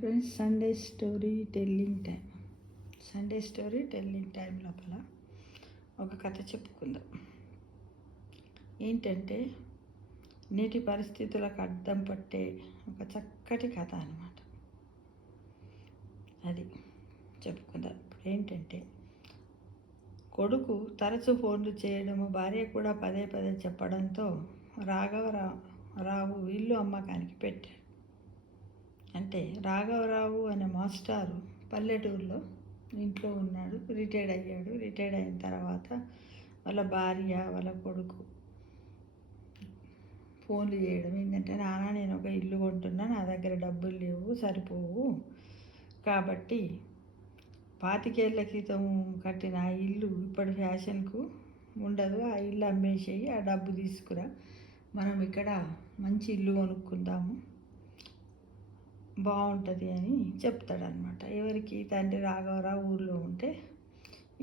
Friends, Sunday story telling time లోపల ఒక కథ చెప్పుకుందాం. ఏంటంటే నేటి పరిస్థితులకు అర్థం పట్టే ఒక చక్కటి కథ అన్నమాట. అది చెప్పుకుందాం. ఏంటంటే కొడుకు తరచు ఫోన్లు చేయడము, భార్య కూడా పదే పదే చెప్పడంతో రాఘవరావు ఇల్లు అమ్మకానికి పెట్టాడు. అంటే రాఘవరావు అనే మాస్టారు పల్లెటూరులో ఇంట్లో ఉన్నాడు. రిటైర్డ్ అయ్యాడు. రిటైర్డ్ అయిన తర్వాత వాళ్ళ భార్య వాళ్ళ కొడుకు ఫోన్లు చేయడం ఏంటంటే, నాన్న నేను ఒక ఇల్లు కొంటున్నా, నా దగ్గర డబ్బులు లేవు, సరిపోవు, కాబట్టి 25 ఏళ్ల క్రితం కట్టిన ఆ ఇల్లు ఇప్పటి ఫ్యాషన్కు ఉండదు, ఆ ఇల్లు అమ్మేసేయి, ఆ డబ్బు తీసుకురా, మనం ఇక్కడ మంచి ఇల్లు కొనుక్కుందాము, బాగుంటుంది అని చెప్తాడనమాట. ఎవరికి? తండ్రి రాఘవరావు ఊళ్ళో ఉంటే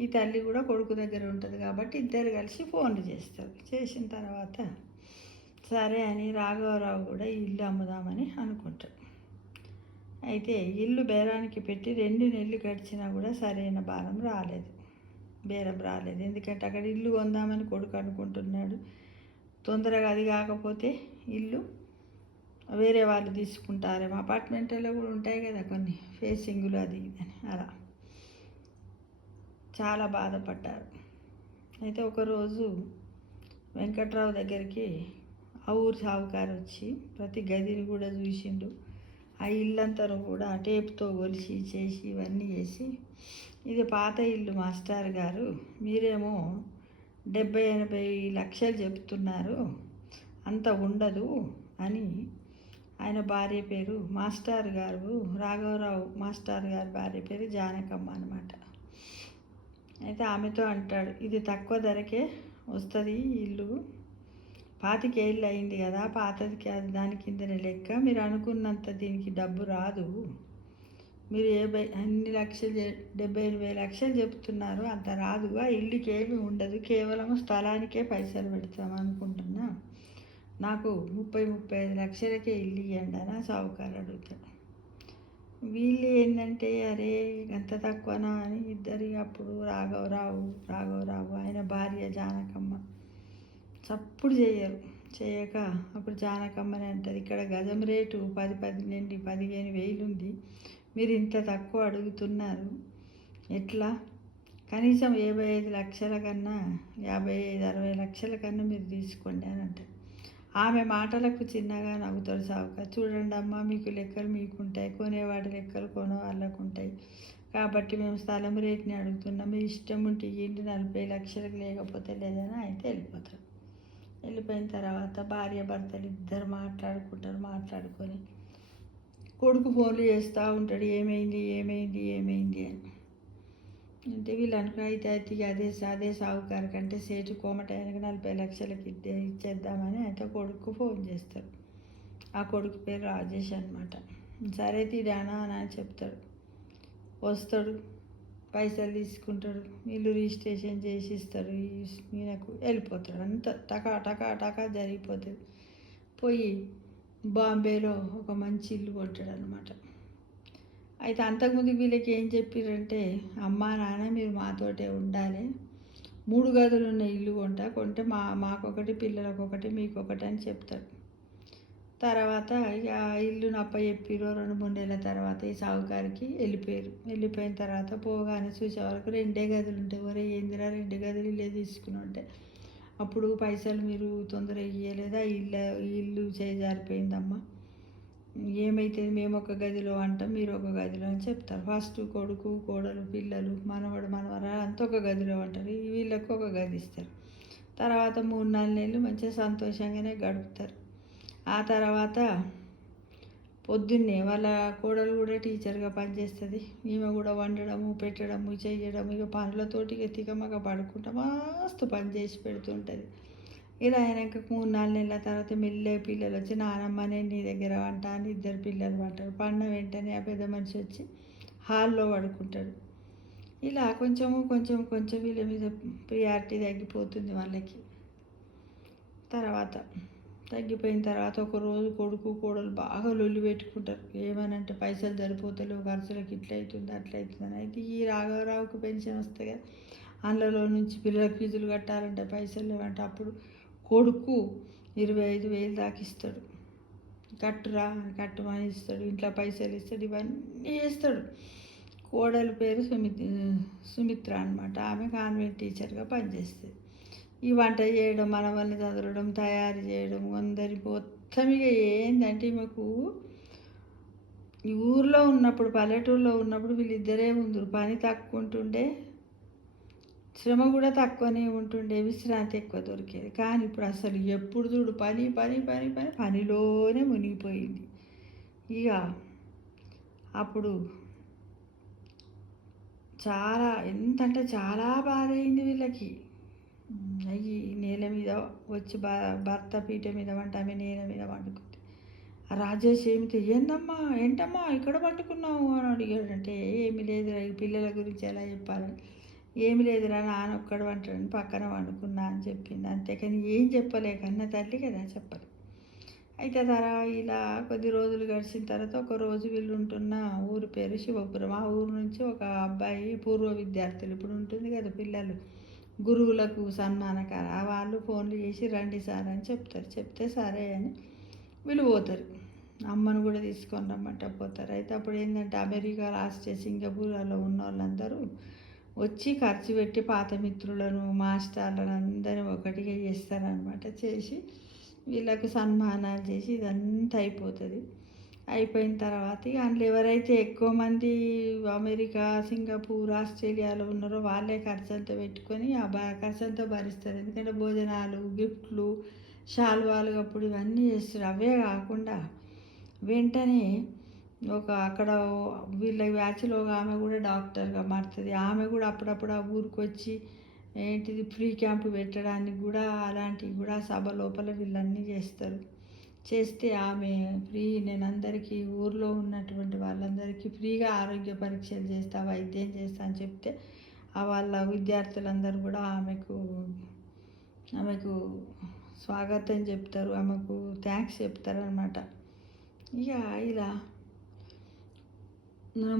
ఈ తల్లి కూడా కొడుకు దగ్గర ఉంటుంది కాబట్టి ఇద్దరు కలిసి ఫోన్లు చేస్తారు. చేసిన తర్వాత సరే అని రాఘవరావు కూడా ఈ ఇల్లు అమ్ముదామని అనుకుంటాడు. అయితే ఇల్లు బేరానికి పెట్టి 2 నెలలు గడిచినా కూడా సరైన బేరం రాలేదు. ఎందుకంటే అక్కడ ఇల్లు కొందామని కొడుకు అనుకుంటున్నాడు. తొందరగా అది కాకపోతే ఇల్లు వేరే వాళ్ళు తీసుకుంటారేమో, అపార్ట్మెంట్లో కూడా ఉంటాయి కదా కొన్ని ఫేసింగులు, అది అని అలా చాలా బాధపడ్డారు. అయితే ఒకరోజు వెంకట్రావు దగ్గరికి ఆ ఊరు సావుకారు వచ్చి ప్రతి గదిని కూడా చూసిండు. ఆ ఇల్లంతా కూడా టేప్తో కొలిసి చేసి ఇవన్నీ చేసి, ఇది పాత ఇల్లు మాస్టర్ గారు, మీరేమో 70-80 లక్షలు చెప్తున్నారు, అంత ఉండదు అని. ఆయన భార్య పేరు మాస్టర్ గారు, రాఘవరావు మాస్టర్ గారి భార్య పేరు జానకమ్మ అనమాట. అయితే ఆమెతో అంటాడు, ఇది తక్కువ ధరకే వస్తుంది ఇల్లు, 25 ఏళ్ళు అయింది కదా, పాతదికి అది దాని కిందనే లెక్క, మీరు అనుకున్నంత దీనికి డబ్బు రాదు, మీరు అన్ని లక్షలు 70-80 లక్షలు చెప్తున్నారు, అంత రాదు, ఆ ఇల్లుకి ఏమీ ఉండదు, కేవలం స్థలానికే పైసలు పెడతాం అనుకుంటున్నా, నాకు 30-35 లక్షలకే ఇల్లు ఇవ్వండి అని సావుకారు అడుగుతాడు. వీళ్ళు ఏంటంటే, అరే అంత తక్కువనా అని ఇద్దరు అప్పుడు రాఘవరావు ఆయన భార్య జానకమ్మ చప్పుడు చేయక అప్పుడు జానకమ్మని అంటది, ఇక్కడ గజం రేటు 10-15 వేలు ఉంది, మీరు ఇంత తక్కువ అడుగుతున్నారు, ఎట్లా, కనీసం 55 లక్షల కన్నా 55-60 లక్షల కన్నా మీరు తీసుకోండి అని అంటారు. ఆమె మాటలకు చిన్నగా నవ్వుతాడు సావుకారు. చూడండి అమ్మ, మీకు లెక్కలు మీకుంటాయి, కొనేవాడి లెక్కలు కొనేవాళ్ళకు ఉంటాయి, కాబట్టి మేము స్థలం రేట్ని అడుగుతున్నాం, మీ ఇష్టం ఉంటే ఇవ్వండి, 40 లక్షలకు, లేకపోతే లేదని అయితే వెళ్ళిపోతారు. వెళ్ళిపోయిన తర్వాత భార్య భర్తలు ఇద్దరు మాట్లాడుకొని కొడుకు ఫోన్లు చేస్తూ ఉంటాడు, ఏమైంది అని. అంటే వీళ్ళు అయితే అదే సావుకారు కంటే సేటు కోమటాయనకు 40 లక్షలకి ఇచ్చేద్దామని అయితే కొడుకు ఫోన్ చేస్తాడు. ఆ కొడుకు పేరు రాజేష్ అనమాట. సరే తీడానా అని చెప్తాడు. వస్తాడు, పైసలు తీసుకుంటాడు, ఇల్లు రిజిస్ట్రేషన్ చేసి ఇస్తాడు, ఈయనకు వెళ్ళిపోతాడు. అంత టకా జరిగిపోతుంది. పోయి బాంబేలో ఒక మంచి ఇల్లు కొంటాడు అనమాట. అయితే అంతకుముందు వీళ్ళకి ఏం చెప్పారంటే, అమ్మా నాన్న మీరు మాతోటే ఉండాలి, 3 గదులు ఉన్న ఇల్లు కొంటే మాకొకటి, పిల్లలకొకటి, మీకొకటి అని చెప్తారు. తర్వాత ఇక ఇల్లును అప్పచెప్పిరో 2-3 నెలల తర్వాత ఈ సావుకారికి వెళ్ళిపోయిన తర్వాత పోగానే చూసే వరకు 2 గదులు ఉంటాయి. ఒరే ఏందిరా 2 గదులు ఇల్లే తీసుకుని ఉంటే, అప్పుడు పైసలు మీరు తొందరగా ఇవ్వలేదా, ఇల్లు చేజారిపోయిందమ్మా, ఏమైతే మేము ఒక గదిలో అంటాం, మీరు ఒక గదిలో అని చెప్తారు. ఫస్ట్ కొడుకు కోడలు పిల్లలు మనవరాలు అంతా ఒక గదిలో అంటారు, వీళ్ళకు ఒక గది ఇస్తారు. తర్వాత 3-4 నెలలు మంచిగా సంతోషంగానే గడుపుతారు. ఆ తర్వాత పొద్దున్నే వాళ్ళ కోడలు కూడా టీచర్గా పనిచేస్తుంది, ఈమె కూడా వండడము పెట్టడము చేయడము, ఇక పనులతోటి తికమక పడుకుంటా మస్తు పని చేసి పెడుతుంటుంది. ఇలా అయినాక 3-4 నెలల తర్వాత మెల్లగా పిల్లలు వచ్చి, నానమ్మ నేను నీ దగ్గర వంట అని 2 పిల్లలు వంటారు. పడిన వెంటనే ఆ పెద్ద మనిషి వచ్చి హాల్లో పడుకుంటాడు. ఇలా కొంచెం వీళ్ళ మీద ప్రియారిటీ తగ్గిపోతుంది వాళ్ళకి. తర్వాత తగ్గిపోయిన తర్వాత ఒకరోజు కొడుకు కోడలు బాగా లొల్లి పెట్టుకుంటారు. ఏమనంటే పైసలు సరిపోతలేవు, ఖర్చులకు ఇట్లా అవుతుంది అట్లా అవుతుందని. అయితే ఈ రాఘవరావుకి పెన్షన్ వస్తాయి కదా, అందులో నుంచి పిల్లలకు ఫీజులు కట్టాలంటే పైసలు లేవంటే అప్పుడు కొడుకు 25,000 దాకా ఇస్తాడు. కట్టురా కట్టుమని ఇస్తాడు, ఇంట్లో పైసలు ఇస్తాడు, ఇవన్నీ చేస్తాడు. కోడలి పేరు సుమిత్ర అనమాట. ఆమె కాన్వెంట్ టీచర్గా పనిచేస్తుంది. ఈ వంట చేయడం, మనవల్ని చదవడం, తయారు చేయడం, అందరి మొత్తం ఇక ఏంటంటే మాకు ఈ ఊర్లో ఉన్నప్పుడు, పల్లెటూరులో ఉన్నప్పుడు వీళ్ళిద్దరే ఉందరు. పని తక్కువ ఉంటుండే, శ్రమ కూడా తక్కువనే ఉంటుండే, విశ్రాంతి ఎక్కువ దొరికేది. కానీ ఇప్పుడు అసలు ఎప్పుడు చూడు పని పని పని పని పనిలోనే మునిగిపోయింది. ఇక అప్పుడు చాలా ఎంతంటే చాలా బాధ అయింది వీళ్ళకి. అయ్యి నేల మీద వచ్చి భర్త పీట మీద వంట, ఆమె నేల మీద వండుకుంది. ఆ రాజేష్ ఏమిటి, ఏంటమ్మా ఇక్కడ వండుకున్నావు అని అడిగాడంటే, ఏమి లేదురా ఈ పిల్లల గురించి ఎలా చెప్పాలని, ఏమి లేదురా నాన్నొక్కడు వంటాడని పక్కన వండుకున్నా అని చెప్పింది. అంతేకాని ఏం చెప్పలేక, అన్న తల్లి కదా చెప్పరు. అయితే ఇలా కొద్ది రోజులు గడిచిన తర్వాత ఒకరోజు వీళ్ళు ఉంటున్న ఊరి పేరు శివపురం. ఆ ఊరు నుంచి ఒక అబ్బాయి, పూర్వ విద్యార్థులు ఇప్పుడు ఉంటుంది కదా పిల్లలు, గురువులకు సన్మానకార, వాళ్ళు ఫోన్లు చేసి రండి సార్ అని చెప్తారు. చెప్తే సరే అని వీళ్ళు పోతారు. అమ్మను కూడా తీసుకొని రమ్మంటే పోతారు. అయితే అప్పుడు ఏంటంటే అమెరికా, ఆస్ట్రేలియా, సింగపూర్ అలా ఉన్న వాళ్ళందరూ వచ్చి ఖర్చు పెట్టి పాత మిత్రులను, మాస్టర్లను అందరినీ ఒకటిగా చేస్తారనమాట. చేసి వీళ్ళకు సన్మానాలు చేసి ఇదంతా అయిపోతుంది. అయిపోయిన తర్వాత ఇక అందులో ఎవరైతే ఎక్కువ మంది అమెరికా, సింగపూర్, ఆస్ట్రేలియాలో ఉన్నారో వాళ్ళే ఖర్చు అంతా పెట్టుకొని ఆ ఖర్చు అంతా భరిస్తారు. ఎందుకంటే భోజనాలు, గిఫ్ట్లు, శాలువాలు అప్పుడు ఇవన్నీ చేస్తారు. అవే కాకుండా వెంటనే అక్కడ వీళ్ళ బ్యాచ్లో ఆమె కూడా డాక్టర్గా మారుతుంది. ఆమె కూడా అప్పుడప్పుడు ఆ ఊరికి వచ్చి ఏంటిది ఫ్రీ క్యాంపు పెట్టడానికి కూడా, అలాంటివి కూడా సభ లోపల వీళ్ళన్నీ చేస్తారు. చేస్తే ఆమె నేను అందరికీ ఊర్లో ఉన్నటువంటి వాళ్ళందరికీ ఫ్రీగా ఆరోగ్య పరీక్షలు చేస్తా, వైద్యం చేస్తా అని చెప్తే వాళ్ళ విద్యార్థులందరూ కూడా ఆమెకు స్వాగతం చెప్తారు, ఆమెకు థ్యాంక్స్ చెప్తారు అనమాట. ఇక ఇలా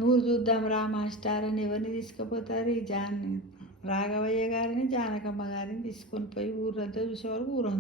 ఊరు చూద్దాం రా మాస్టర్ అని ఎవరిని తీసుకుపోతారు, ఈ రాఘవయ్య గారిని, జానకమ్మ గారిని తీసుకొని పోయి ఊరంతా చూసేవారు. ఊరంతా